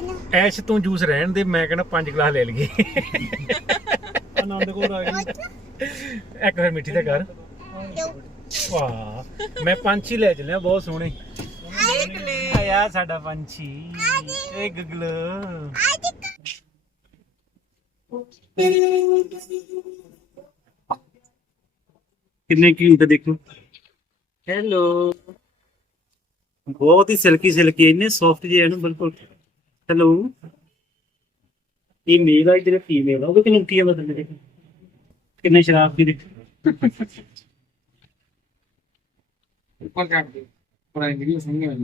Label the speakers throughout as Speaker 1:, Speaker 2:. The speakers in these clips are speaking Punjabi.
Speaker 1: ਨਾ।
Speaker 2: ਐਸ਼ ਤੂੰ ਜੂਸ ਰਹਿਣ ਦੇ ਮੈਂ ਕਹਿੰਦਾ ਪੰਜ ਗਲਾਸ ਲੈ ਲਈਏ।
Speaker 3: ਆਨੰਦ ਕੋਰ ਆ ਗਈ।
Speaker 2: ਇੱਕ ਫਿਰ ਮਿੱਠੀ ਦਾ ਕਰ ਵਾਹ ਮੈਂ ਪੰਛੀ ਲੈ ਚੱਲਿਆ ਬਹੁਤ ਸੋਹਣੇ। ਆਇਆ ਸਾਡਾ ਪੰਛੀ। ਇਹ ਗਗਲ। ਕਿੰਨੇ ਕਿਊਟ ਦੇਖੋ। ਹੈਲੋ ਬਹੁਤ ਹੀ ਸਿਲਕੀ ਸਿਲਕੀ ਇੰਨੇ ਸੌਫਟ ਜਿਹੇ ਹਨ ਬਿਲਕੁਲ। ਹੈਲੋ। ਇਹ ਮੇਲ ਆ ਜਿਹੜਾ ਫੀਮੇਲ ਆ। ਉਹ ਕਿੰਨੀ ਕੀ ਆ ਬਦਲ ਦੇ ਕਿੰਨੇ ਸ਼ਰਾਬ ਦੇ
Speaker 3: ਉੱਪਰ ਕੱਟ ਦੇ ਪਰ ਇਹ ਵੀਡੀਓ ਸੰਗੇ ਹੋ।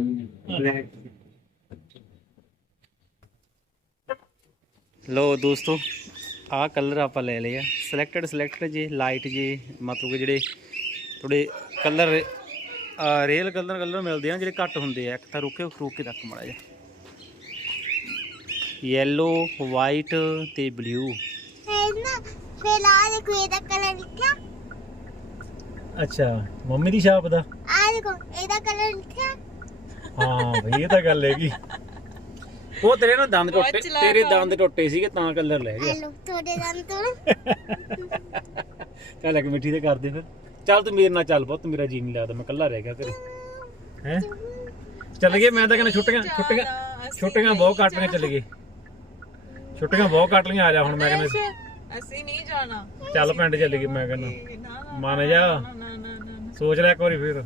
Speaker 2: ਲੋ। ਦੋਸਤੋ ਆਹ ਕਲਰ ਆਪਾਂ ਲੈ ਲਿਆ ਸਿਲੈਕਟਡ ਸਿਲੈਕਟਡ ਜੇ ਲਾਈਟ ਜੇ ਮਤਲਬ ਕਿ ਜਿਹੜੇ ਥੋੜੇ ਕਲਰ ਰੀਅਲ ਕਲਰ ਕਲਰ ਮਿਲਦੇ ਆ ਜਿਹੜੇ ਘੱਟ ਹੁੰਦੇ ਆ। ਇੱਕ ਤਾਂ ਰੁਕੇ ਰੁਕ ਤੱਕ ਮੜਾ ਜਾ ਯੈਲੋ ਵਾਈਟ ਤੇ ਬਲੂ
Speaker 1: ਨਾ ਕਲਰ ਲਿਖਿਆ?
Speaker 2: ਅੱਛਾ ਮੰਮੀ ਦੀ ਛਾਪ ਦਾ?
Speaker 1: ਆ ਦੇਖੋ ਇਹਦਾ ਕਲਰ ਲਿਖਿਆ?
Speaker 2: ਹਾਂ ਭਈ ਇਹ ਤਾਂ ਗੱਲ ਹੈਗੀ। ਉਹ ਤੇਰੇ ਨਾ ਦੰਦ ਟੁੱਟੇ ਤੇਰੇ ਦੰਦ ਟੁੱਟੇ ਸੀਗੇ ਤਾਂ ਕਲਰ ਲੈ ਗਿਆ।
Speaker 1: ਹੈਲੋ ਤੁਹਾਡੇ ਦੰਦ ਤੋਂ
Speaker 2: ਚੱਲ ਇੱਕ ਮਿੱਠੀ ਤੇ ਕਰਦੇ ਫਿਰ। ਚੱਲ ਤੂੰ ਮੇਰੇ ਨਾਲ ਚੱਲ ਬਹੁਤ ਮੇਰਾ ਜੀ ਨਹੀਂ ਲੱਗਦਾ ਮੈਂ ਇਕੱਲਾ ਰਹਿ ਗਿਆ ਘਰੇ। ਹੈ? ਚੱਲ ਗਏ ਮੈਂ ਤਾਂ ਕਹਿੰਦਾ ਛੁੱਟੀਆਂ ਛੁੱਟੀਆਂ ਛੁੱਟੀਆਂ ਬਹੁਤ ਕੱਟ ਲਈਆਂ ਚੱਲ ਗਏ। ਛੁੱਟੀਆਂ ਬਹੁਤ ਕੱਟ ਲਈਆਂ ਆ ਜਾ ਹੁਣ ਮੈਂ ਕਹਿੰਦਾ
Speaker 4: ਅਸੀਂ ਨਹੀਂ ਜਾਣਾ।
Speaker 2: ਚੱਲ ਪਿੰਡ ਚੱਲ ਗਏ ਮੈਂ ਕਹਿੰਦਾ।
Speaker 4: ਨਾ ਨਾ
Speaker 2: ਮੰਨ ਜਾ।
Speaker 4: ਨਾ ਨਾ ਨਾ
Speaker 2: ਸੋਚ ਲੈ ਇੱਕ ਵਾਰੀ ਫਿਰ।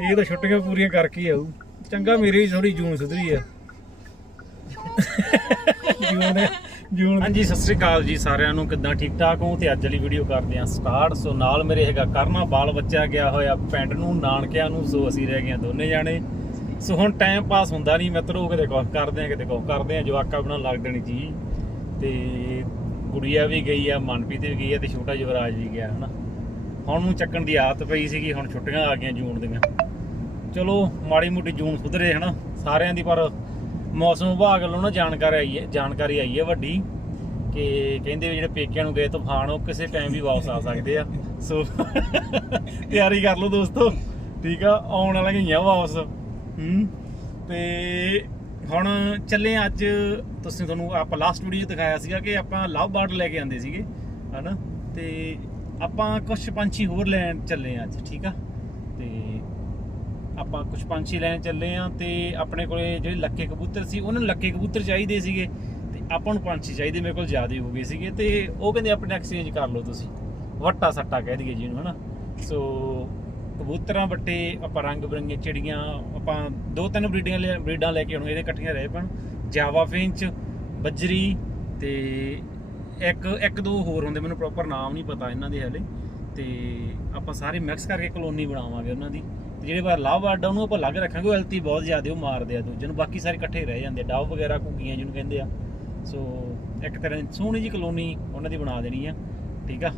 Speaker 2: ਇਹ ਤਾਂ ਛੁੱਟੀਆਂ ਪੂਰੀਆਂ ਕਰਕੇ ਹੀ ਆਊ। ਚੰਗਾ ਮੇਰੀ ਵੀ ਥੋੜੀ ਜੂਨ ਸੁਧਰੀ ਆ। ਜੂਨ ਜੂਨ। ਹਾਂਜੀ ਸਤਿ ਸ੍ਰੀ ਅਕਾਲ ਜੀ ਸਾਰਿਆਂ ਨੂੰ। ਕਿੱਦਾਂ ਠੀਕ ਠਾਕ ਹੋ? ਤੇ ਅੱਜ ਵਾਲੀ ਵੀਡੀਓ ਕਰਦੇ ਆ ਸਟਾਰਟ। ਸੋ ਨਾਲ ਮੇਰੇ ਹੈਗਾ ਕਰਨਾ ਬਾਲ ਬੱਚਾ ਗਿਆ ਹੋਇਆ ਪਿੰਡ ਨੂੰ ਨਾਨਕਿਆਂ ਨੂੰ। ਸੋ ਅਸੀਂ ਰਹਿ ਗਏ ਦੋਨੇ ਜਾਣੇ। ਸੋ ਹੁਣ ਟਾਈਮ ਪਾਸ ਹੁੰਦਾ ਨਹੀਂ ਮਿੱਤਰੋ ਕਿਤੇ ਕੁਛ ਕਰਦੇ ਆ ਕਿਤੇ ਕੁਛ ਕਰਦੇ ਆ ਜਵਾਕਾ ਬਣਾ ਲੱਗ ਦੇਣੀ ਜੀ। ਤੇ ਗੁੜੀਆ ਵੀ ਗਈ ਆ, ਮਨਪ੍ਰੀਤ ਵੀ ਗਈ ਆ ਤੇ ਛੋਟਾ ਯੁਵਰਾਜ ਵੀ ਗਿਆ, ਹਨਾ। ਹੁਣ ਨੂੰ ਚੱਕਣ ਦੀ ਆਦਤ ਪਈ ਸੀਗੀ, ਹੁਣ ਛੁੱਟੀਆਂ ਆ ਗਈਆਂ ਜੂਨ ਦੀਆਂ। ਚਲੋ, ਮਾੜੀ ਮੋਟੀ ਜੂਨ ਸੁਧਰੇ, ਹਨਾ। ਸਾਰਿਆਂ ਦੀ ਪਰ ਮੌਸਮ ਵਿਭਾਗ ਵੱਲੋਂ ਨਾ ਜਾਣਕਾਰੀ ਆਈ ਹੈ, ਜਾਣਕਾਰੀ ਆਈ ਹੈ ਵੱਡੀ ਕਿ ਕਹਿੰਦੇ ਵੀ ਜਿਹੜੇ ਪੇਕਿਆਂ ਨੂੰ ਗਏ ਤੂਫਾਨ, ਉਹ ਕਿਸੇ ਟਾਈਮ ਵੀ ਵਾਪਸ ਆ ਸਕਦੇ ਆ। ਸੋ, ਤਿਆਰੀ ਕਰ ਲਓ ਦੋਸਤੋ। ਠੀਕ ਆ, ਆਉਣ ਵਾਲੀਆਂ ਹੀ ਆ ਵਾਪਸ। ਹੂੰ। ਤੇ ਹੁਣ ਚੱਲੇ ਆ ਅੱਜ, ਤੁਸੀਂ ਤੁਹਾਨੂੰ ਆਪਾਂ ਲਾਸਟ ਵੀਡੀਓ 'ਚ ਦਿਖਾਇਆ ਸੀਗਾ ਕਿ ਆਪਾਂ ਲਵ ਬਰਡ ਲੈ ਕੇ ਆਂਦੇ ਸੀਗੇ, ਹਨਾ? ਤੇ ਆਪਾਂ ਕੁਝ ਪੰਛੀ ਹੋਰ ਲੈਣ ਚੱਲੇ ਆ ਅੱਜ, ਠੀਕ ਆ? ਤੇ ਆਪਾਂ ਕੁਝ ਪੰਛੀ ਲੈਣ ਚੱਲੇ ਆ ਤੇ ਆਪਣੇ ਕੋਲੇ ਜਿਹੜੇ ਲੱਕੇ ਕਬੂਤਰ ਸੀ, ਉਹਨਾਂ ਨੂੰ ਲੱਕੇ ਕਬੂਤਰ ਚਾਹੀਦੇ ਸੀਗੇ ਤੇ ਆਪਾਂ ਨੂੰ ਪੰਛੀ ਚਾਹੀਦੇ ਮੇਰੇ ਕੋਲ ਜ਼ਿਆਦਾ ਹੋ ਗਏ ਸੀਗੇ ਤੇ ਉਹ ਕਹਿੰਦੇ ਆਪਣੇ ਐਕਸਚੇਂਜ ਕਰ ਲਓ ਤੁਸੀਂ। ਵੱਟਾ ਸੱਟਾ ਕਹਿ ਦਈਏ ਜਿਹਨੂੰ, ਹਨਾ? ਸੋ ਕਬੂਤਰਾਂ ਵੱਟੇ ਆਪਾਂ ਰੰਗ ਬਰੰਗੀਆਂ ਚਿੜੀਆਂ, ਆਪਾਂ ਦੋ ਤਿੰਨ ਬਰੀਡਾਂ ਲੈ ਬਰੀਡਾਂ ਲੈ ਕੇ ਆਉਣਗੇ ਇਹਦੇ ਇਕੱਠੀਆਂ ਰਹਿ ਪਣ। ਜਾਵਾ ਫਿੰਚ ਬੱਜਰੀ ਤੇ ਇੱਕ ਇੱਕ ਦੋ ਹੋਰ ਹੁੰਦੇ, ਮੈਨੂੰ ਪ੍ਰੋਪਰ ਨਾਮ ਨਹੀਂ ਪਤਾ ਇਹਨਾਂ ਦੇ ਹਲੇ। ਤੇ ਆਪਾਂ ਸਾਰੇ ਮਿਕਸ ਕਰਕੇ ਕਲੋਨੀ ਬਣਾਵਾਂਗੇ ਉਹਨਾਂ ਦੀ। ਤੇ ਜਿਹੜੇ ਬਾਹਰ ਲਾਭ ਆਡਾ ਉਹਨੂੰ ਆਪਾਂ ਅਲੱਗ ਰੱਖਾਂਗੇ, ਉਹ ਐਲਤੀ ਬਹੁਤ ਜ਼ਿਆਦਾ, ਉਹ ਮਾਰਦੇ ਆ ਦੂਜੇ ਨੂੰ। ਬਾਕੀ ਸਾਰੇ ਇਕੱਠੇ ਰਹਿ ਜਾਂਦੇ ਡਾਵ ਵਗੈਰਾ, ਘੁੱਗੀਆਂ ਜਿਹਨੂੰ ਕਹਿੰਦੇ ਆ। ਸੋ ਇੱਕ ਤਰ੍ਹਾਂ ਦੀ ਸੋਹਣੀ ਜੀ ਕਲੋਨੀ ਉਹਨਾਂ ਦੀ ਬਣਾ ਦੇਣੀ ਆ। ਠੀਕ ਆ?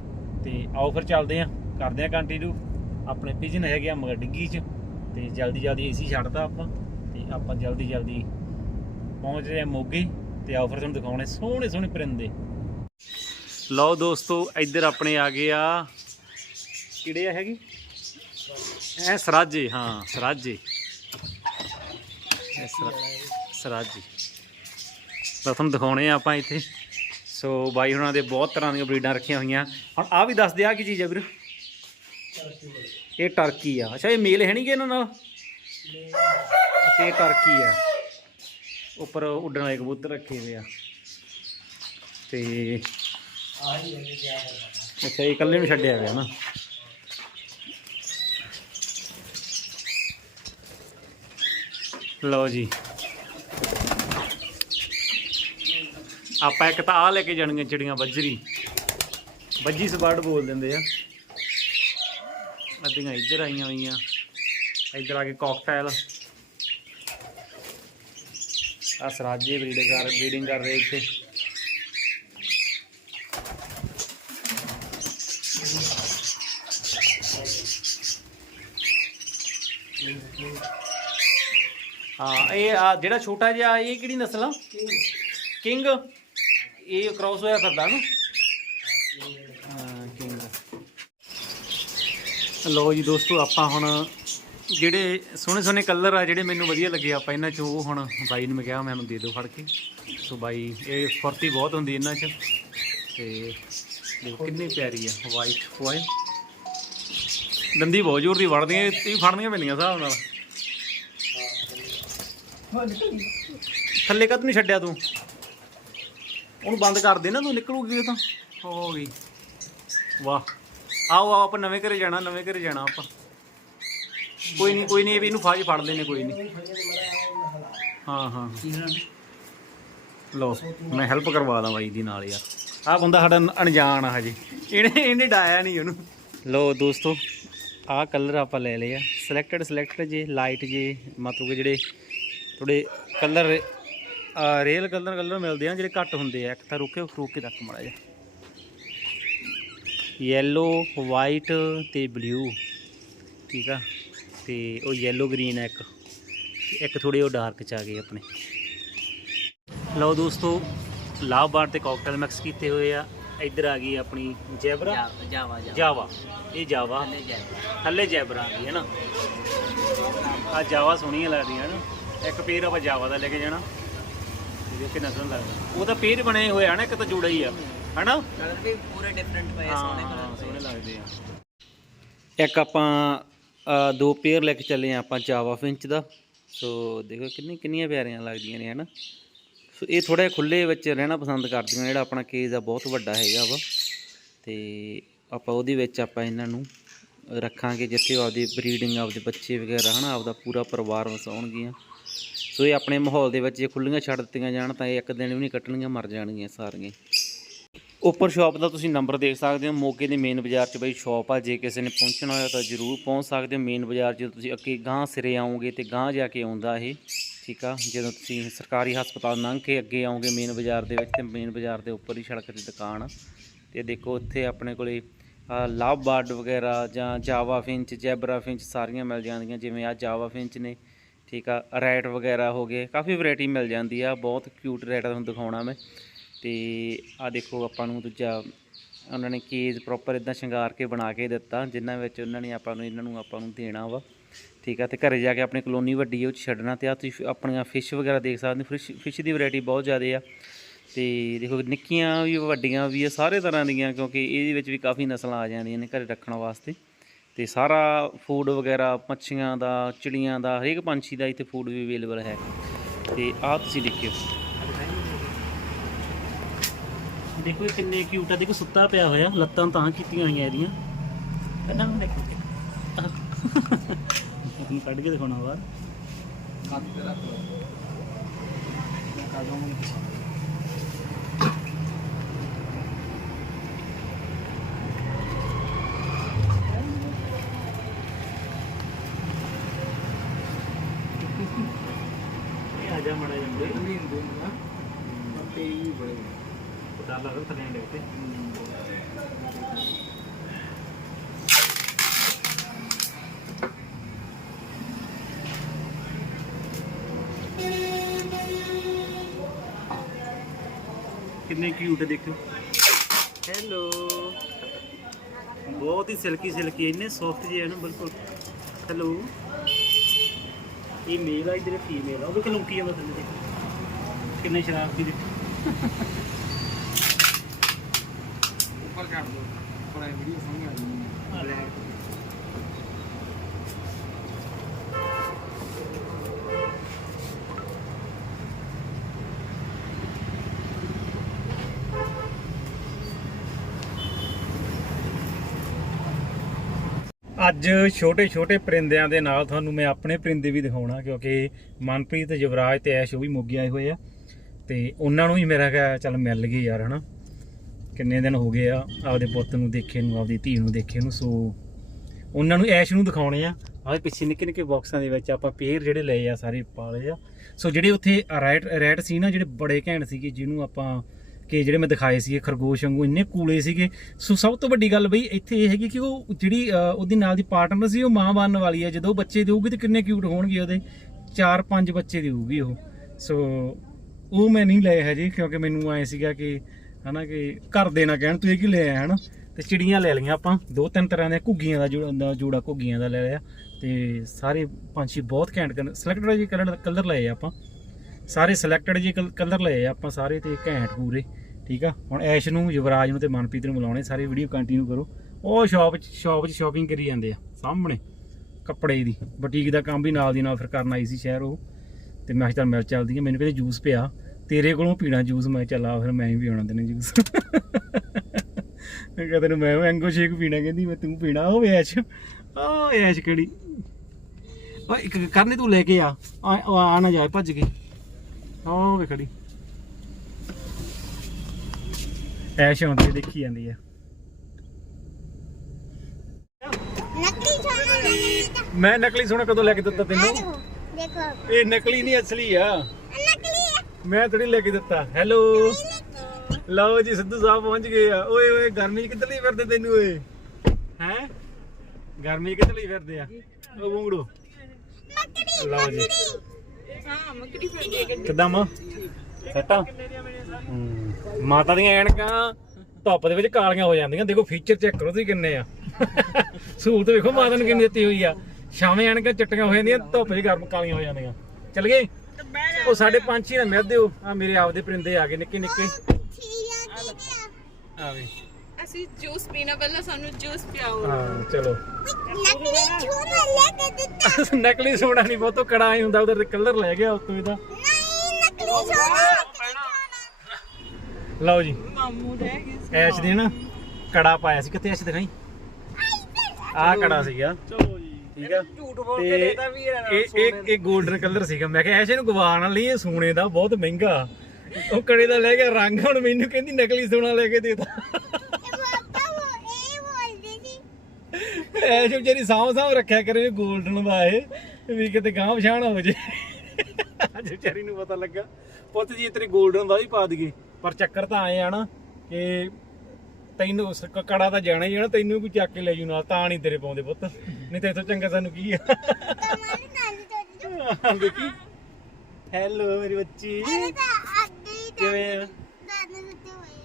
Speaker 2: ਤੇ ਆਓ ਫਿਰ ਚੱਲਦੇ ਆ। ਕਰਦੇ ਆ ਕੰਟੀਨਿਊ ਆਪਣੇ ਪਿਜਨ ਹੈਗੇ ਆ, ਮਗਰ ਡਿੱਗੀ 'ਚ। ਤੇ ਜਲਦੀ ਜਲਦੀ ਏਸੀ ਛੱਡਦਾ ਆਪਾਂ, ਤੇ ਆਪਾਂ ਜਲਦੀ ਜਲਦੀ ਪਹੁੰਚ ਰਹੇ ਆ ਮੋਗੇ ਤੇ ਆਓ ਫਿਰ ਤੁਹਾਨੂੰ ਦਿਖਾਉਣੇ ਸੋਹਣੇ ਸੋਹਣੇ ਪਰਿੰਦੇ। ਲਓ ਦੋਸਤੋ, ਇੱਧਰ ਆਪਣੇ ਆ ਗਏ ਆ। ਕਿਹੜੇ ਆ ਹੈਗੇ? ਐ ਸਰਾਜੇ, ਹਾਂ, ਸਰਾਜੇ। ਸਰਾ- ਸਰਾਜੇ। ਤਾਂ ਤੁਹਾਨੂੰ ਦਿਖਾਉਣੇ ਆ ਆਪਾਂ ਇੱਥੇ। ਸੋ ਬਾਈ ਹੁਣਾਂ ਦੇ ਬਹੁਤ ਤਰ੍ਹਾਂ ਦੀਆਂ ਬਰੀਡਾਂ ਰੱਖੀਆਂ ਹੋਈਆਂ। ਹੁਣ ਆ ਵੀ ਦੱਸ ਦੇ ਕੀ ਚੀਜ਼ ਆ ਵੀਰ? ਇਹ ਟਰਕੀ ਆ। ਅੱਛਾ, ਇਹ ਮੇਲ ਹੈ ਨਹੀਂ ਕਿ ਇਹਨਾਂ ਨਾਲ? ਅਤੇ ਟਰਕੀ ਆ। ਉੱਪਰ ਉੱਡਣ ਵਾਲੇ ਕਬੂਤਰ ਰੱਖੇ ਹੋਏ ਆ। ਤੇ ਅੱਛਾ, ਇਹ ਇਕੱਲੇ ਨੂੰ ਛੱਡਿਆ ਹੋਇਆ ਨਾ। ਲਓ ਜੀ। ਆਪਾਂ ਇੱਕ ਤਾਂ ਆ ਲੈ ਕੇ ਜਾਣੀਆਂ ਚਿੜੀਆਂ, ਬੱਜਰੀ। ਬੱਜੀ ਸਬਰਡ ਬੋਲ ਦਿੰਦੇ ਆ। ਅੱਧੀਆਂ ਇੱਧਰ ਆਈਆਂ ਹੋਈਆਂ। ਇੱਧਰ ਆ ਕੇ ਕਾਕਟੇਲ ਆ ਸਰਾਜੇ ਬਰੀਡ ਕਰ ਬਰੀਡਿੰਗ ਕਰ ਰਹੇ ਇੱਥੇ। ਹਾਂ ਇਹ ਆ ਜਿਹੜਾ ਛੋਟਾ ਜਿਹਾ ਇਹ ਕਿਹੜੀ ਨਸਲ ਆ? ਕਿੰਗ। ਇਹ ਕ੍ਰਾਸ ਹੋਇਆ ਫਿਰਦਾ ਨਾ ਹਾਂ ਕਿੰਗ ਲੋ ਜੀ ਦੋਸਤੋ, ਆਪਾਂ ਹੁਣ ਜਿਹੜੇ ਸੋਹਣੇ ਸੋਹਣੇ ਕਲਰ ਆ ਜਿਹੜੇ ਮੈਨੂੰ ਵਧੀਆ ਲੱਗੇ ਆਪਾਂ ਇਹਨਾਂ 'ਚੋਂ, ਉਹ ਹੁਣ ਬਾਈ ਨੂੰ ਮੈਂ ਕਿਹਾ ਮੈਨੂੰ ਦੇ ਦਿਓ ਫੜ ਕੇ। ਸੋ ਬਾਈ, ਇਹ ਫੁਰਤੀ ਬਹੁਤ ਹੁੰਦੀ ਇਹਨਾਂ ਚ। ਤੇ ਦੇਖੋ ਕਿੰਨੀ ਪਿਆਰੀ ਆ ਵਾਈਟ ਫੋਇਲ ਦੰਦੀ ਬਹੁਤ ਜ਼ੋਰ ਦੀ ਵੜਦੀਆਂ, ਇਹ ਵੀ ਫੜਨੀਆਂ ਪੈਂਦੀਆਂ ਹਿਸਾਬ ਨਾਲ। ਥੱਲੇ ਕਦ ਨਹੀਂ ਛੱਡਿਆ ਤੂੰ? ਉਹਨੂੰ ਬੰਦ ਕਰ ਦੇ ਨਾ, ਤੂੰ ਨਿਕਲੂਗੀ ਉਹ ਤਾਂ ਹੋ ਗਈ। ਵਾਹ। ਆਓ ਆਓ, ਆਪਾਂ ਨਵੇਂ ਘਰੇ ਜਾਣਾ, ਨਵੇਂ ਘਰੇ ਜਾਣਾ ਆਪਾਂ। ਕੋਈ ਨਹੀਂ ਕੋਈ ਨਹੀਂ, ਵੀ ਇਹਨੂੰ ਫਾਜ ਫੜ ਲੈਨੇ ਕੋਈ ਨਹੀਂ। ਹਾਂ ਹਾਂ ਲਓ, ਮੈਂ ਹੈਲਪ ਕਰਵਾ ਦਾਂ ਬਾਈ ਦੀ ਨਾਲ ਯਾਰ। ਆਹ ਬੰਦਾ ਸਾਡਾ ਅਣਜਾਣ ਆ ਹਜੇ। ਇਹਨੇ ਇਹਨੇ ਡਾਇਆ ਨਹੀਂ ਉਹਨੂੰ। ਲਓ ਦੋਸਤੋ, ਆਹ ਕਲਰ ਆਪਾਂ ਲੈ ਲਏ ਆ। ਸਿਲੈਕਟਡ ਸਿਲੈਕਟਡ ਜੇ ਲਾਈਟ ਜੇ, ਮਤਲਬ ਕਿ ਜਿਹੜੇ ਥੋੜੇ ਕਲਰ ਰੀਅਲ ਕਲਰ ਕਲਰ ਮਿਲਦੇ ਆ ਜਿਹੜੇ ਘੱਟ ਹੁੰਦੇ ਆ। ਇੱਕ ਤਾਂ ਰੁਕੇ ਫਰੂਕ ਤੱਕ ਮੜਾ ਜਾ ਯੈਲੋ ਵਾਈਟ ਤੇ ਬਲੂ ਠੀਕ ਆ? ਤੇ ਉਹ ਯੈਲੋ ਗ੍ਰੀਨ ਹੈ ਇੱਕ। ਇੱਕ ਥੋੜੇ ਉਹ ਡਾਰਕ ਚ ਆ ਗਏ ਆਪਣੇ। ਲਓ ਦੋਸਤੋ ਲਾਭ ਬਾਰ ਤੇ ਕਾਕਟੇਲ ਮਿਕਸ ਕੀਤੇ ਹੋਏ ਆ। ਇੱਧਰ ਆ ਗਈ ਆਪਣੀ ਜੈਬਰਾ।
Speaker 5: ਜਾਵਾ ਜਾਵਾ
Speaker 2: ਇਹ ਜਾਵਾ।
Speaker 5: ਥੱਲੇ
Speaker 2: ਜੈਬਰਾ। ਆ ਗਈ ਹੈ ਨਾ? ਆ ਜਾਵਾ ਸੋਹਣੀਆਂ ਲੱਗਦੀਆਂ ਹਨ। ਇੱਕ ਪੇਰ ਆਪਾਂ ਜਾਵਾ ਦਾ ਲੈ ਕੇ ਜਾਣਾ। ਇਹ ਕਿੰਨਾ ਸੋਹਣਾ ਲੱਗਦਾ। ਉਹਦਾ ਪੇਰ ਬਣੇ ਹੋਏ ਆ ਨਾ ਇੱਕ ਤਾਂ ਜੁੜਾ ਹੀ ਆ। ਹਨਾ?
Speaker 5: ਕਲਰ ਵੀ ਪੂਰੇ ਡਿਫਰੈਂਟ ਪਏ ਆ, ਸੋਹਣੇ
Speaker 2: ਹਾਂ
Speaker 5: ਕਲਰ
Speaker 2: ਸੋਹਣੇ ਲੱਗਦੇ ਆ। ਇੱਕ ਆਪਾਂ ਅ, ਦੋ ਪੇਅਰ ਲੈ ਕੇ ਚੱਲੇ ਆ ਆਪਾਂ ਜਾਵਾ ਫਿੰਚ ਦਾ। ਸੋ ਦੇਖੋ ਕਿੰਨੀ ਕਿੰਨੀਆਂ ਪਿਆਰੀਆਂ ਲੱਗਦੀਆਂ ਨੇ ਹਨਾ? ਸੋ ਇਹ ਥੋੜਾ ਖੁੱਲੇ ਵਿੱਚ ਰਹਿਣਾ ਪਸੰਦ ਕਰਦੀਆਂ ਜਿਹੜਾ ਆਪਣਾ ਕੇਜ ਆ ਬਹੁਤ ਵੱਡਾ ਹੈਗਾ ਵਾ। ਤੇ ਆਪਾਂ ਉਹਦੇ ਵਿੱਚ ਆਪਾਂ ਇਹਨਾਂ ਨੂੰ ਰੱਖਾਂਗੇ ਜਿੱਥੇ ਉਹ ਆਪਦੀ ਬਰੀਡਿੰਗ ਆਪਦੇ ਬੱਚੇ ਵਗੈਰਾ ਹਨਾ? ਆਪਦਾ ਪੂਰਾ ਪਰਿਵਾਰ ਵਸਾਉਣਗੀਆਂ। ਸੋ ਇਹ ਆਪਣੇ ਮਾਹੌਲ ਦੇ ਵਿੱਚ ਜੇ ਖੁੱਲੀਆਂ ਛੱਡ ਦਿੱਤੀਆਂ ਜਾਣ ਤਾਂ ਇਹ ਇੱਕ ਦਿਨ ਵੀ ਨਹੀਂ ਕੱਟਣਗੀਆਂ ਮਰ ਜਾਣਗੀਆਂ ਸਾਰੀਆਂ। ਉੱਪਰ ਸ਼ਾਪ ਦਾ ਤੁਸੀਂ ਨੰਬਰ ਦੇਖ ਸਕਦੇ ਹੋ। ਮੋਗੇ ਦੇ ਮੇਨ ਬਾਜ਼ਾਰ 'ਚ ਬਈ ਸ਼ਾਪ ਆ, ਜੇ ਕਿਸੇ ਨੇ ਪਹੁੰਚਣਾ ਹੋਇਆ ਤਾਂ ਜਰੂਰ ਪਹੁੰਚ ਸਕਦੇ ਹੋ। ਮੇਨ ਬਾਜ਼ਾਰ 'ਚ ਤੁਸੀਂ ਅੱਗੇ ਗਾਂ ਸਿਰੇ ਆਓਗੇ ਤੇ ਗਾਂ ਜਾ ਕੇ ਆਉਂਦਾ ਇਹ, ਠੀਕ ਆ? ਜਦੋਂ ਤੁਸੀਂ ਸਰਕਾਰੀ ਹਸਪਤਾਲ ਲੰਘ ਕੇ ਅੱਗੇ ਆਓਗੇ ਮੇਨ ਬਾਜ਼ਾਰ ਦੇ ਵਿੱਚ ਤੇ ਮੇਨ ਬਾਜ਼ਾਰ ਦੇ ਉੱਪਰ ਹੀ ਸੜਕ ਦੀ ਦੁਕਾਨ ਆ। ਤੇ ਦੇਖੋ ਉੱਥੇ ਆਪਣੇ ਕੋਲੇ ਲਵ ਬਾਰਡ ਵਗੈਰਾ ਜਾਂ ਜਾਵਾ ਫਿੰਚ ਜੈਬਰਾ ਫਿੰਚ ਸਾਰੀਆਂ ਮਿਲ ਜਾਂਦੀਆਂ, ਜਿਵੇਂ ਆ ਜਾਵਾ ਫਿੰਚ ਨੇ, ਠੀਕ ਆ? ਰੈਟ ਵਗੈਰਾ ਹੋ ਗਏ, ਕਾਫੀ ਵੈਰਾਈਟੀ ਮਿਲ ਜਾਂਦੀ ਆ। ਬਹੁਤ ਕਿਊਟ ਰੈਟ ਤੁਹਾਨੂੰ ਦਿਖਾਉਣਾ ਮੈਂ। ਤੇ ਆ ਦੇਖੋ ਆਪਾਂ ਨੂੰ ਦੂਜਾ, ਉਹਨਾਂ ਨੇ ਕੇਜ ਪ੍ਰੋਪਰ ਇਦਾਂ ਸ਼ਿੰਗਾਰ ਕੇ ਬਣਾ ਕੇ ਦਿੱਤਾ, ਜਿਨ੍ਹਾਂ ਵਿੱਚ ਉਹਨਾਂ ਨੇ ਆਪਾਂ ਨੂੰ, ਇਹਨਾਂ ਨੂੰ ਆਪਾਂ ਨੂੰ ਦੇਣਾ ਵਾ। ਠੀਕ ਆ, ਤੇ ਘਰੇ ਜਾ ਕੇ ਆਪਣੀ ਕਲੋਨੀ ਵੱਡੀ ਹੈ ਉਹ 'ਚ ਛੱਡਣਾ ਤੇ ਆ ਤੁਸੀਂ ਆਪਣੀਆਂ ਫਿਸ਼ ਵਗੈਰਾ ਦੇਖ ਸਕਦੇ ਹੋ ਫਿਸ਼ ਫਿਸ਼ ਦੀ ਵੈਰਾਈਟੀ ਬਹੁਤ ਜ਼ਿਆਦਾ ਆ। ਤੇ ਦੇਖੋ ਨਿੱਕੀਆਂ ਵੀ, ਵੱਡੀਆਂ ਵੀ ਆ, ਸਾਰੇ ਤਰ੍ਹਾਂ ਦੀਆਂ, ਕਿਉਂਕਿ ਇਹਦੇ ਵਿੱਚ ਵੀ ਕਾਫੀ ਨਸਲਾਂ ਆ ਜਾਂਦੀਆਂ ਨੇ ਘਰੇ ਰੱਖਣ ਵਾਸਤੇ। ਤੇ ਸਾਰਾ ਫੂਡ ਵਗੈਰਾ, ਮੱਛੀਆਂ ਦਾ, ਚਿੜੀਆਂ ਦਾ, ਹਰੇਕ ਪੰਛੀ ਦਾ ਇੱਥੇ ਫੂਡ ਵੀ ਅਵੇਲੇਬਲ ਹੈ। ਤੇ ਆਹ ਤੁਸੀਂ ਦੇਖਿਓ। ਦੇਖੋ ਇਹ ਕਿੰਨੇ ਕਿਊਟ ਆ। ਦੇਖੋ ਸੁੱਤਾ ਪਿਆ ਹੋਇਆ, ਲੱਤਾਂ ਤਾਂ ਕੀਤੀਆਂ ਹੋਈਆਂ ਇਹਦੀਆਂ। ਕੰਨਾਂ ਨੂੰ ਦੇਖੋ। ਆਪਣੀ ਕੱਢ ਕੇ ਦਿਖਾਉਣਾ ਬਾਹਰ।
Speaker 3: ਕੱਟ ਤੇ ਰੱਖ ਲਓ। ਮੈਂ ਕਰ ਦਵਾਂਗਾ
Speaker 2: ਇਹ ਆ ਜਾ ਮੜਾ ਜਾਂਦੇ
Speaker 3: ਨਹੀਂ ਹੁੰਦੇ ਨਾ ਤੇ ਇਹ ਵੀ ਬੜੇ
Speaker 2: ਡਰ ਲੱਗਦਾ ਥੱਲੇ ਡਿੱਗ ਤੇ ਕਿੰਨੇ ਕਿਊਟ ਦੇਖੋ ਹੈਲੋ ਬਹੁਤ ਹੀ ਸਿਲਕੀ ਸਿਲਕੀ ਇੰਨੇ ਸੌਫਟ ਜਿਹੇ ਨਾ ਬਿਲਕੁਲ। ਹੈਲੋ ਇਹ ਮੇਲ ਆ ਜਿਹੜੇ ਫੀਮੇਲ ਆ ਉਹ ਵੀ ਕਲੰਕੀ ਜਾਂਦਾ ਥੱਲੇ ਦੇਖੋ ਕਿੰਨੇ ਸ਼ਰਾਰਤੀ ਦੇਖੋ।
Speaker 3: ਉੱਪਰ ਕਰ ਦੋ ਥੋੜਾ ਵੀਡੀਓ ਸਾਹਮਣੇ ਆ ਬਲੈਕ
Speaker 2: ਅੱਜ ਛੋਟੇ ਛੋਟੇ ਪਰਿੰਦਿਆਂ ਦੇ ਨਾਲ ਤੁਹਾਨੂੰ ਮੈਂ ਆਪਣੇ ਪਰਿੰਦੇ ਵੀ ਦਿਖਾਉਣਾ, ਕਿਉਂਕਿ ਮਨਪ੍ਰੀਤ, ਯੁਵਰਾਜ ਤੇ ਐਸ਼ ਉਹ ਵੀ ਮੋਗੇ ਆਏ ਹੋਏ ਆ। ਤੇ ਉਹਨਾਂ ਨੂੰ ਵੀ ਮੇਰਾ ਕਿਹਾ ਚੱਲ ਮਿਲ ਗਏ ਯਾਰ, ਹਨਾ? ਕਿੰਨੇ ਦਿਨ ਹੋ ਗਏ ਆ, ਆਪਦੇ ਪੁੱਤ ਨੂੰ ਦੇਖੇ ਨੂੰ, ਆਪਦੀ ਧੀ ਨੂੰ ਦੇਖੇ ਨੂੰ, ਸੋ ਉਹਨਾਂ ਨੂੰ ਐਸ਼ ਨੂੰ ਦਿਖਾਉਣੇ ਆ। ਆਹ ਪਿੱਛੇ ਨਿੱਕੇ ਨਿੱਕੇ ਬਾਕਸਾਂ ਦੇ ਵਿੱਚ ਆਪਾਂ ਪੇਰ ਜਿਹੜੇ ਲਏ ਆ, ਸਾਰੇ ਪਾਲੇ ਆ। ਸੋ ਜਿਹੜੇ ਉੱਥੇ ਰੈਟ ਰੈਟ ਸੀ ਨਾ, ਜਿਹੜੇ ਬੜੇ ਘੈਂਟ ਸੀਗੇ, ਜਿਹਨੂੰ ਆਪਾਂ ਕਿ ਜਿਹੜੇ ਮੈਂ ਦਿਖਾਏ ਸੀਗੇ ਖਰਗੋਸ਼ ਵਾਂਗੂ ਇੰਨੇ ਕੂਲੇ ਸੀਗੇ। ਸੋ ਸਭ ਤੋਂ ਵੱਡੀ ਗੱਲ ਬਈ ਇੱਥੇ ਇਹ ਹੈਗੀ ਕਿ ਉਹ ਜਿਹੜੀ ਅ, ਉਹਦੀ ਨਾਲ ਦੀ ਪਾਰਟਨਰ ਸੀ ਉਹ ਮਾਂ ਬਣਨ ਵਾਲੀ ਹੈ। ਜਦੋਂ ਬੱਚੇ ਦੇਊਗੀ ਤੇ ਕਿੰਨੇ ਕਿਊਟ ਹੋਣਗੇ ਉਹਦੇ। 4-5 ਬੱਚੇ ਦੇਊਗੀ ਉਹ। ਸੋ ਉਹ ਮੈਂ ਨਹੀਂ ਲਏ ਹਜੇ ਕਿਉਂਕਿ ਮੈਨੂੰ ਆਏ ਸੀਗਾ ਕਿ ਹਨਾ ਕਿ ਘਰ ਦੇ ਨਾ ਕਹਿਣ ਤੂੰ ਇਹ ਕੀ ਲੈ ਆਇਆ ਹਨਾ? ਤੇ ਚਿੜੀਆਂ ਲੈ ਲਈਆਂ ਆਪਾਂ। ਦੋ ਤਿੰਨ ਤਰ੍ਹਾਂ ਦੀਆਂ ਘੁੱਗੀਆਂ ਦਾ ਜੋੜਾ ਘੁੱਗੀਆਂ ਦਾ ਲੈ ਲਿਆ। ਤੇ ਸਾਰੇ ਪੰਛੀ ਬਹੁਤ ਘੈਂਟ ਸਿਲੈਕਟਡ ਜੀ ਕਲਰ ਕਲਰ ਲਏ ਆਪਾਂ। ਸਾਰੇ ਸਿਲੈਕਟਡ ਜੀ ਕਲਰ ਲਏ ਆਪਾਂ ਸਾਰੇ ਤੇ ਘੈਂਟ ਪੂਰੇ, ਠੀਕ ਆ? ਹੁਣ ਐਸ਼ ਨੂੰ, ਯੁਵਰਾਜ ਨੂੰ ਤੇ ਮਨਪ੍ਰੀਤ ਨੂੰ ਬੁਲਾਉਣੇ, ਸਾਰੇ ਵੀਡੀਓ ਕੰਟੀਨਿਊ ਕਰੋ। ਉਹ ਸ਼ਾਪ 'ਚ ਸ਼ਾਪ 'ਚ ਸ਼ਾਪਿੰਗ ਕਰੀ ਜਾਂਦੇ ਆ, ਸਾਹਮਣੇ, ਕੱਪੜੇ ਦੀ। ਬੁਟੀਕ ਦਾ ਕੰਮ ਵੀ ਨਾਲ ਦੀ ਨਾਲ ਫਿਰ ਕਰਨ ਆਈ ਸੀ ਸ਼ਹਿਰ ਉਹ। ਤੇ ਮੈਂ ਕਿਹਾ ਚੱਲ ਮਿਲ ਚੱਲਦੀ ਆ, ਮੈਨੂੰ ਕਹਿੰਦੇ ਜੂਸ ਪਿਆ। ਤੇਰੇ ਕੋਲੋਂ ਪੀਣਾ ਜੂਸ ਮੈਂ ਕਿਹਾ ਚੱਲ ਆ ਫਿਰ ਮੈਂ ਵੀ ਆਉਣਾ ਤੈਨੂੰ ਜੂਸ ਮੈਂ ਕਿਹਾ ਤੈਨੂੰ ਮੈਂ ਮੈਂਗੋ ਸ਼ੇਕ ਪੀਣਾ, ਕਹਿੰਦੀ ਮੈਂ ਤੂੰ ਪੀਣਾ, ਉਹ ਐਸ਼। ਉਹ ਐਸ਼ ਕਿਹੜੀ? ਓਏ ਇੱਕ ਕਰਨੇ ਤੂੰ ਲੈ ਕੇ ਆ ਆ- ਆ ਨਾ ਜਾਏ, ਭੱਜ ਕੇ। ਉਹ ਵੇ ਖੜੀ। ਐਸ਼ ਆਉਂਦੀ ਦੇਖੀ ਜਾਂਦੀ ਆ।
Speaker 1: ਨਕਲੀ ਸੋਨਾ
Speaker 2: ਮੈਂ ਨਕਲੀ ਸੋਨਾ ਕਦੋਂ ਲੈ ਕੇ ਦਿੱਤਾ ਤੈਨੂੰ?
Speaker 1: ਦੇਖੋ ਦੇਖੋ।
Speaker 2: ਇਹ ਨਕਲੀ ਨਹੀਂ ਅਸਲੀ ਆ।
Speaker 1: ਨਕਲੀ ਹੈ
Speaker 2: ਮੈਂ ਥੋੜੀ ਲੈ ਕੇ ਦਿੱਤਾ। ਹੈਲੋ। ਲਓ ਜੀ ਸਿੱਧੂ ਸਾਹਿਬ ਪਹੁੰਚ ਗਏ ਆ। ਓਏ ਓਏ ਗਰਮੀ 'ਚ ਕਿੱਧਰ ਲਈ ਫਿਰਦੇ ਤੈਨੂੰ ਓਏ? ਹੈ? ਗਰਮੀ 'ਚ ਕਿੱਧਰ ਲਈ ਫਿਰਦੇ ਆ? ਉਹ ਬੁੰਗੜੋ
Speaker 1: ਨਕਲੀ
Speaker 2: ਲਓ ਜੀ।
Speaker 4: ਮੱਕੜੀ
Speaker 2: ਕਿੱਦਾਂ ਮਾਂ? ਸੱਟਾਂ ਹੂੰ। ਮਾਤਾ ਦੀਆਂ ਐਨਕਾਂ ਧੁੱਪ ਦੇ ਵਿੱਚ ਕਾਲੀਆਂ ਹੋ ਜਾਂਦੀਆਂ। ਦੇਖੋ ਫੀਚਰ ਚੈੱਕ ਕਰੋ ਤੁਸੀਂ ਕਿੰਨੇ ਆ। ਸਹੂਲਤ ਵੇਖੋ ਮਾਤਾ ਨੂੰ ਕਿੰਨੀ ਦਿੱਤੀ ਹੋਈ ਆ। ਛਾਵੇਂ ਐਨਕਾਂ ਚਿੱਟੀਆਂ ਹੋ ਜਾਂਦੀਆਂ ਧੁੱਪ 'ਚ ਗਰਮ ਕਾਲੀਆਂ ਹੋ ਜਾਂਦੀਆਂ। ਚੱਲ ਗਏ? ਉਹ ਸਾਡੇ ਪੰਛੀ ਨਾ ਮਿਲ ਦਿਓ ਆ ਮੇਰੇ ਆਪਦੇ ਪਰਿੰਦੇ ਆ ਗਏ ਨਿੱਕੇ ਨਿੱਕੇ ਆਵੇ
Speaker 4: ਅਸੀਂ ਜੂਸ ਪੀਣਾ ਪਹਿਲਾਂ ਸਾਨੂੰ ਜੂਸ ਪਿਆਓ।
Speaker 2: ਹਾਂ ਚਲੋ।
Speaker 1: ਨਕਲੀ ਸੋਨਾ ਲੈ ਕੇ ਦਿੱਤਾ।
Speaker 2: ਨਕਲੀ ਸੋਨਾ ਨਹੀਂ ਬਹੁਤੋ ਕੜਾ ਹੀ ਹੁੰਦਾ ਉਧਰ ਕਲਰ ਲੈ ਗਿਆ ਉਤੋਂ ਇਹਦਾ।
Speaker 1: ਨਹੀਂ ਨਕਲੀ ਸੋਨਾ
Speaker 2: ਲਓ ਜੀ।
Speaker 4: ਮਾਮੂ ਰਹਿ ਗਏ ਸੀ।
Speaker 2: ਐਸ਼ ਦੇ ਨਾ ਕੜਾ ਪਾਇਆ ਸੀ ਕਿੱਥੇ ਐਸ਼ ਦਿਖਾਈ? ਆਹ ਕੜਾ ਸੀਗਾ। ਚਲੋ ਜੀ। ਠੀਕ ਆ।
Speaker 5: ਝੂਠ ਬੋਲ
Speaker 2: ਤੇ
Speaker 5: ਕੇ ਦੇਤਾ ਵੀ ਇਹ
Speaker 2: ਇਹ ਇਹ 골ਡਨ ਕਲਰ ਸੀਗਾ। ਮੈਂ ਕਿਹਾ ਐਸ਼ ਇਹਨੂੰ ਲਈ ਇਹ ਸੋਨੇ ਦਾ ਬਹੁਤ ਮਹਿੰਗਾ। ਉਹ ਕੜੇ ਦਾ ਲੈ ਗਿਆ ਰੰਗ ਹੁਣ ਮੈਨੂੰ ਕਹਿੰਦੀ ਨਕਲੀ ਸੋਨਾ ਲੈ ਕੇ ਦੇਤਾ
Speaker 1: ਪਾਪਾ ਉਹ ਇਹ ਬੋਲਦੇ ਸੀ
Speaker 2: ਐਸ਼ ਵਿਚਾਰੀ ਸਾਂਭ ਸਾਂਭ ਰੱਖਿਆ ਕਰੇ 골ਡਨ ਦਾ ਇਹ ਵੀ ਕਿਤੇ ਗਾਂਹ ਪਛਾਣ ਹੋ ਜੇ। ਅੱਜ ਵਿਚਾਰੀ ਨੂੰ ਪਤਾ ਲੱਗਾ ਪੁੱਤ ਜੀ ਤੇਰੇ 골ਡਨ ਦਾ ਵੀ ਪਾ ਦਈਏ। ਪਰ ਚੱਕਰ ਤਾਂ ਆਏ ਆ ਨਾ ਕਿ ਤੈਨੂੰ ਕੜਾ ਤਾਂ ਜਾਣਾ ਹੀ ਨਾ ਤੈਨੂੰ ਵੀ ਚੱਕ ਕੇ ਲੈ ਜੂ ਨਾਲ ਤਾਂ ਨਹੀਂ ਤੇਰੇ ਪਾਉਂਦੇ ਪੁੱਤ। ਨਹੀਂ ਤੇ ਇਥੋਂ ਚੰਗਾ ਸਾਨੂੰ ਕੀ ਆ? ਦੇਖੀ। ਹੈਲੋ ਮੇਰੀ ਬੱਚੀ।
Speaker 1: ਹੀ
Speaker 2: ਕਿਵੇਂ ਆ?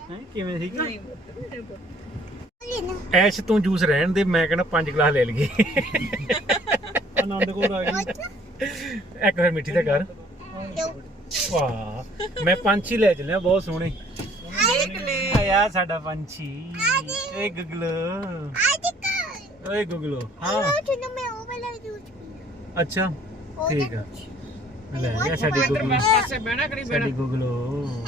Speaker 2: ਹੈਂ, ਕਿਵੇਂ ਠੀਕ ਆ ਐਸ਼ ਤੂੰ ਜੂਸ ਰਹਿਣ ਦੇ ਮੈਂ ਕਹਿੰਦਾ ਪੰਜ ਗਲਾਸ ਲੈ ਲਈਏ। ਆਨੰਦ ਕੋਰ ਆ ਗਈ। ਇੱਕ ਫਿਰ ਮਿੱਠੀ ਦਾ ਕਰ। ਵਾਹ ਮੈਂ ਪੰਛੀ ਲੈ ਚੱਲਿਆ ਬਹੁਤ ਸੋਹਣੇ। ਆਇਆ ਸਾਡਾ ਪੰਛੀ। ਏ ਗੁਗਲੋ। ਓਏ ਗੁਗਲੋ ਹਾਂ।
Speaker 1: ਚੁਣ ਮੈਂ ਉਹ ਵਾਲਾ ਜੂਸ ਪੀਣਾ
Speaker 2: ਅੱਛਾ ਠੀਕ ਆ। ਲੈ ਗਿਆ ਸਾਡੀ ਗੁਗਲੋ।
Speaker 4: ਪਾਸੇ ਬਹਿਣਾ ਕਰੀ
Speaker 2: ਸਾਡੀ ਗੁਗਲੋ।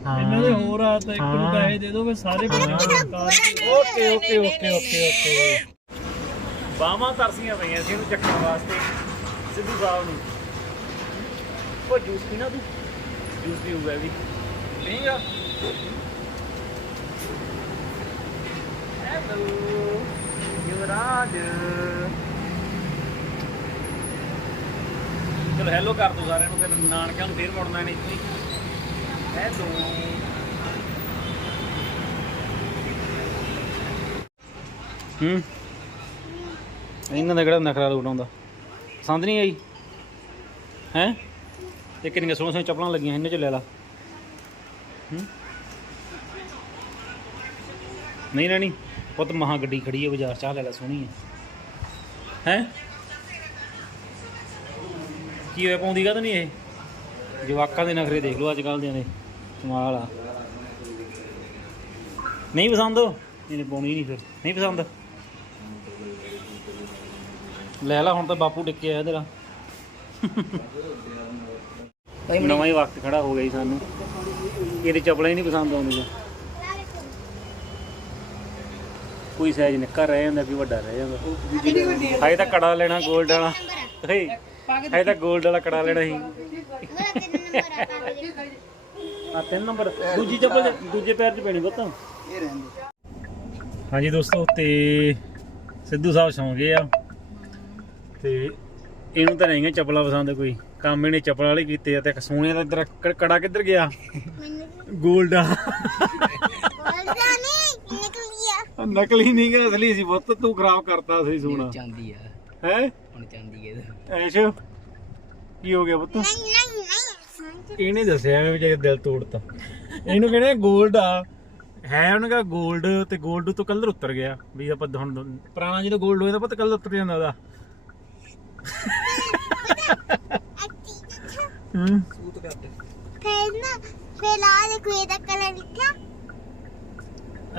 Speaker 3: ਇਹਨਾਂ ਦੇ ਹੋਰ ਆ ਤਾਂ ਇੱਕ ਨੂੰ। ਪੈਸੇ ਦੇ ਦੋ ਫਿਰ ਸਾਰੇ।
Speaker 2: Okay okay okay okay okay. ਬਾਹਾਂ ਤਰਸੀਆਂ ਪਈਆਂ ਸੀ ਇਹਨੂੰ ਚੱਕਣ ਵਾਸਤੇ ਸਿੱਧੂ ਸਾਹਿਬ ਨੂੰ। ਉਹ ਜੂਸ ਪੀਣਾ ਤੂੰ? ਜੂਸ ਪੀਊਗਾ ਇਹ ਵੀ। ਨਹੀਂ ਆ। ਹੈਲੋ ਯੁਵਰਾਜ। ਚਲੋ ਹੈਲੋ ਕਰ ਦੋ ਸਾਰਿਆਂ ਨੂੰ ਫਿਰ ਨਾਨਕਿਆਂ ਨੂੰ ਫੇਰ ਮੁੜਨਾ ਨਹੀਂ ਇੱਥੇ ਹੈਲੋ ਹੂੰ। ਇਹਨਾਂ ਦਾ ਕਿਹੜਾ ਨਖਰਾ ਲੋਟ ਆਉਂਦਾ ਪਸੰਦ ਨਹੀਂ ਆਈ? ਹੈ? ਇਹ ਕਿੰਨੀਆਂ ਸੋਹਣੀਆਂ ਸੋਹਣੀਆਂ ਚੱਪਲਾਂ ਲੱਗੀਆਂ ਇਹਨਾਂ ਚ, ਲੈ ਲਾ। ਹੂੰ। ਨਹੀਂ ਲੈਣੀ ਪੁੱਤ ਮਹਾ ਗੱਡੀ ਖੜੀ ਹੈ ਬਾਜ਼ਾਰ ਚਾਹ ਲੈ ਲੈ, ਸੋਹਣੀ ਹੈ ਹੈ? ਕੀ ਹੋਇਆ, ਪਾਉਂਦੀ ਗਾ ਤਾਂ ਨਹੀਂ ਇਹ? ਜਵਾਕਾਂ ਦੇ ਨਖਰੇ ਦੇਖ ਲਓ ਅੱਜ ਕੱਲ੍ਹ ਦਿਆਂ ਦੇ। ਕਮਾਲ ਆ। ਨਹੀਂ ਪਸੰਦ? ਇਹਨੇ ਪਾਉਣੀ ਨਹੀਂ ਫਿਰ। ਨਹੀਂ ਪਸੰਦ? ਲੈ ਲਾ ਹੁਣ ਤਾਂ ਬਾਪੂ ਟਿੱਕਿਆ ਹੈ ਤੇਰਾ। ਨਵਾਂ ਹੀ ਵਕਤ ਖੜਾ ਹੋ ਗਿਆ ਜੀ ਸਾਨੂੰ। ਇਹਦੇ ਚੱਪਲਾਂ ਹੀ ਨਹੀਂ ਪਸੰਦ ਆਉਂਦੀਆਂ। ਕੋਈ ਸਾਈਜ਼ ਨਿੱਕਾ ਰਹਿ ਜਾਂਦਾ ਕੋਈ ਵੱਡਾ ਰਹਿ ਜਾਂਦਾ। ਹਾਏ ਤਾਂ ਕੜਾ ਲੈਣਾ 골ਡ ਵਾਲਾ ਹਾਏ ਤਾਂ 골ਡ ਵਾਲਾ ਕੜਾ ਲੈਣਾ ਸੀ।
Speaker 1: ਮੇਰਾ ਤਿੰਨ ਨੰਬਰ ਆ ਕਾਗਜ਼
Speaker 2: ਆ ਤਿੰਨ ਨੰਬਰ। ਦੂਜੀ ਚੱਪਲ ਚ- ਦੂਜੇ ਪੈਰ 'ਚ ਪੈਣੀ ਪੁੱਤ।
Speaker 3: ਇਹ ਰਹਿੰਦੇ
Speaker 2: ਹਾਂਜੀ ਦੋਸਤੋ ਤੇ ਸਿੱਧੂ ਸਾਹਿਬ ਸੌਂ ਗਏ ਆ। ਤੇ ਇਹਨੂੰ ਤਾਂ ਨਹੀਂ ਚੱਪਲਾਂ ਪਸੰਦ ਕੋਈ। ਕੰਮ ਇਹਨੇ ਚੱਪਲ ਵਾਲੇ ਕੀਤੇ ਆ ਤੇ ਇੱਕ ਸੋਨੇ ਦਾ ਇੱਧਰ ਕ- ਕੜਾ ਕਿੱਧਰ ਗਿਆ?
Speaker 1: ਮੈਨੂੰ
Speaker 2: 골ਡ ਆ
Speaker 1: ਬੋਲਦਾ ਨਹੀਂ ਨਿਕਲ ਗਿਆ
Speaker 2: ਨਕਲੀ ਨਹੀਂ ਗਾ ਅਸਲੀ ਸੀ ਪੁੱਤ। ਤੂੰ ਖਰਾਬ ਕਰਤਾ ਸੀ ਸੋਨਾ
Speaker 5: ਚਾਂਦੀ ਆ।
Speaker 2: ਹੈ?
Speaker 5: ਹੁਣ ਚਾਂਦੀ ਹੈ
Speaker 2: ਐਸ਼ ਕੀ ਹੋ ਗਿਆ ਪੁੱਤ?
Speaker 1: ਨਹੀਂ ਨਹੀਂ ਨਹੀਂ।
Speaker 2: ਇਹਨੇ ਦੱਸਿਆ ਐਵੇਂ ਵਿਚਾਰੇ ਦਿਲ ਤੋੜਤਾ। ਇਹਨੂੰ ਕਹਿੰਦੇ 골ਡ ਆ। ਹੈ ਉਹਨਾਂ ਦਾ 골ਡ ਤੇ 골ਡ ਤੋਂ ਕਲਰ ਉਤਰ ਗਿਆ ਵੀ ਆਪਾਂ ਹੁਣ ਪੁਰਾਣਾ ਜਦੋਂ 골ਡ ਹੋਇਆ ਤਾਂ ਪਤਾ ਕਲਰ ਉਤਰ ਜਾਂਦਾ ਦਾ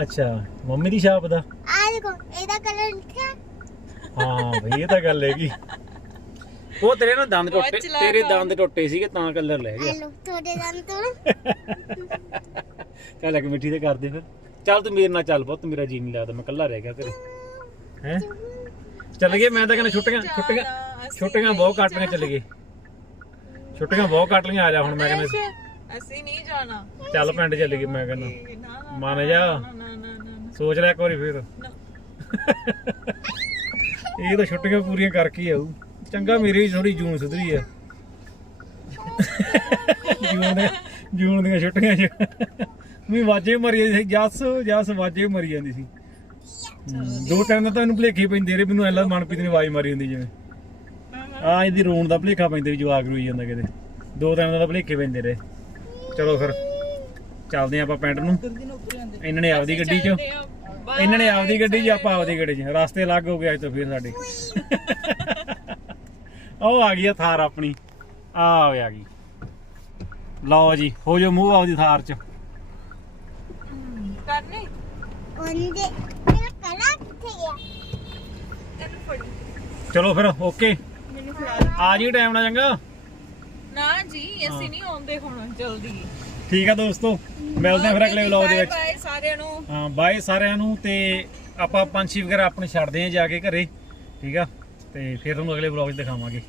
Speaker 1: ਅੱਛਾ
Speaker 2: ਮੰਮੀ ਦੀ ਛਾਪ ਦਾ।
Speaker 1: ਆ ਦੇਖੋ ਇਹਦਾ ਕਲਰ ਲਿਖਿਆ।
Speaker 2: ਹਾਂ ਭਈ ਇਹ ਤਾਂ ਗੱਲ ਹੈਗੀ। ਉਹ ਤੇਰੇ ਨਾ ਦੰਦ
Speaker 4: ਬਹੁਤ
Speaker 2: ਟੁੱਟੇ ਤੇਰੇ। ਦੰਦ ਟੁੱਟੇ ਸੀਗੇ ਤਾਂ ਕਲਰ ਲੈ ਗਿਆ।
Speaker 1: ਹੈਲੋ ਤੁਹਾਡੇ ਦੰਦ ਤੋਂ
Speaker 2: ਚੱਲ ਇੱਕ ਮਿੱਠੀ ਤੇ ਕਰਦੇ ਫਿਰ। ਚੱਲ ਤੂੰ ਮੇਰੇ ਨਾਲ ਚੱਲ ਪੁੱਤ ਮੇਰਾ ਜੀ ਨਹੀਂ ਲੱਗਦਾ ਮੈਂ ਇਕੱਲਾ ਰਹਿ ਗਿਆ ਘਰੇ। ਹੈ? ਚੱਲ ਗਏ ਮੈਂ ਤਾਂ ਕਹਿੰਦਾ ਛੁੱਟੀਆਂ ਛੁੱਟੀਆਂ ਛੁੱਟੀਆਂ ਬਹੁਤ ਕੱਟ ਲਈਆਂ ਚੱਲ ਗਏ। ਛੁੱਟੀਆਂ ਬਹੁਤ ਕੱਟ ਲਈਆਂ ਆ ਜਾ ਹੁਣ ਮੈਂ ਕਹਿੰਦਾ
Speaker 4: ਅਸੀਂ ਨਹੀਂ ਜਾਣਾ।
Speaker 2: ਚੱਲ ਪਿੰਡ ਚੱਲ ਗਏ ਮੈਂ ਕਹਿੰਦਾ। ਮੰਨ ਜਾ।
Speaker 4: ਨਾ ਨਾ ਨਾ ਨਾ
Speaker 2: ਸੋਚ ਲੈ ਇੱਕ ਵਾਰੀ ਫਿਰ। ਇਹ ਤਾਂ ਛੁੱਟੀਆਂ ਪੂਰੀਆਂ ਕਰਕੇ ਆਊ। ਚੰਗਾ ਮੇਰੀ ਥੋੜੀ ਜੂਨ ਸੁਧਰੀ ਆ। ਜੂਨ ਜੂਨ ਦੀਆਂ ਛੁੱਟੀਆਂ ਚ। ਮੈਂ ਵਾਜੇ ਮਰੀ ਜਾਂਦੀ ਸੀ, ਜੱਸ ਜੱਸ ਵਾਜੇ ਮਰੀ ਜਾਂਦੀ ਸੀ। ਦੋ ਟਾਈਮ ਤਾਂ ਇਹਨੂੰ ਭਲੇਖੇ ਪੈਂਦੇ ਰਹੇ, ਮੈਨੂੰ ਐਲਾ ਮਨਪ੍ਰੀਤ ਨੇ ਆਵਾਜ਼ ਮਾਰੀ ਹੁੰਦੀ ਜਿਵੇਂ। ਆ ਇਹਦੀ ਰੋਣ ਦਾ ਭਲੇਖਾ ਪੈਂਦੇ ਵੀ ਜਵਾਕ ਰੋਈ ਜਾਂਦਾ ਕਿਤੇ। ਦੋ ਟਾਈਮ ਦਾ ਤਾਂ ਭਲੇਖੇ ਪੈਂਦੇ ਰਹੇ। ਚਲੋ ਫਿਰ, ਚੱਲਦੇ ਆਪਾਂ ਪਿੰਡ ਨੂੰ। ਇਹਨਾਂ ਨੇ ਆਪਦੀ ਗੱਡੀ 'ਚ ਇਹਨਾਂ ਨੇ ਆਪਦੀ ਗੱਡੀ 'ਚ, ਆਪਾਂ ਆਪਦੀ ਗੱਡੀ 'ਚ। ਰਸਤੇ ਅਲੱਗ ਹੋ ਗਏ ਅੱਜ ਤੋਂ ਫਿਰ ਸਾਡੇ। ਉਹ ਆ ਗਈ ਆ ਥਾਰ ਆਪਣੀ। ਆ ਆ ਗਈ। ਲਓ ਜੀ ਹੋ ਜੋ ਮੂੰਹ ਆਪਦੀ ਥਾਰ 'ਚ।
Speaker 4: ਕਰਨੇ?
Speaker 1: ਉਹਦੇ ਮੇਰਾ ਕਲਰ ਕਿੱਥੇ ਗਿਆ?
Speaker 4: ਤੈਨੂੰ ਫੜੀ।
Speaker 2: ਚਲੋ ਫਿਰ ਓਕੇ।
Speaker 4: ਮੈਨੂੰ ਫੜਾ
Speaker 2: ਆ ਜੀ ਟਾਈਮ ਨਾਲ ਚੰਗਾ।
Speaker 4: ਨਾ ਜੀ ਅਸੀਂ ਨਹੀਂ ਆਉਂਦੇ ਹੁਣ ਜਲਦੀ।
Speaker 2: ਠੀਕ ਆ ਦੋਸਤੋ ਮਿਲਦੇ ਆ ਫਿਰ ਅਗਲੇ ਵਲੌਗ ਦੇ ਵਿੱਚ।
Speaker 4: ਬਾਏ ਸਾਰਿਆਂ ਨੂੰ।
Speaker 2: ਹਾਂ ਬਾਏ ਸਾਰਿਆਂ ਨੂੰ ਤੇ ਆਪਾਂ ਪੰਛੀ ਵਗੈਰਾ ਆਪਣੇ ਛੱਡਦੇ ਆ ਜਾ ਕੇ ਘਰੇ। ਠੀਕ ਆ। ਤੇ ਫਿਰ ਤੁਹਾਨੂੰ ਅਗਲੇ ਵਲੌਗ 'ਚ ਦਿਖਾਵਾਂਗੇ।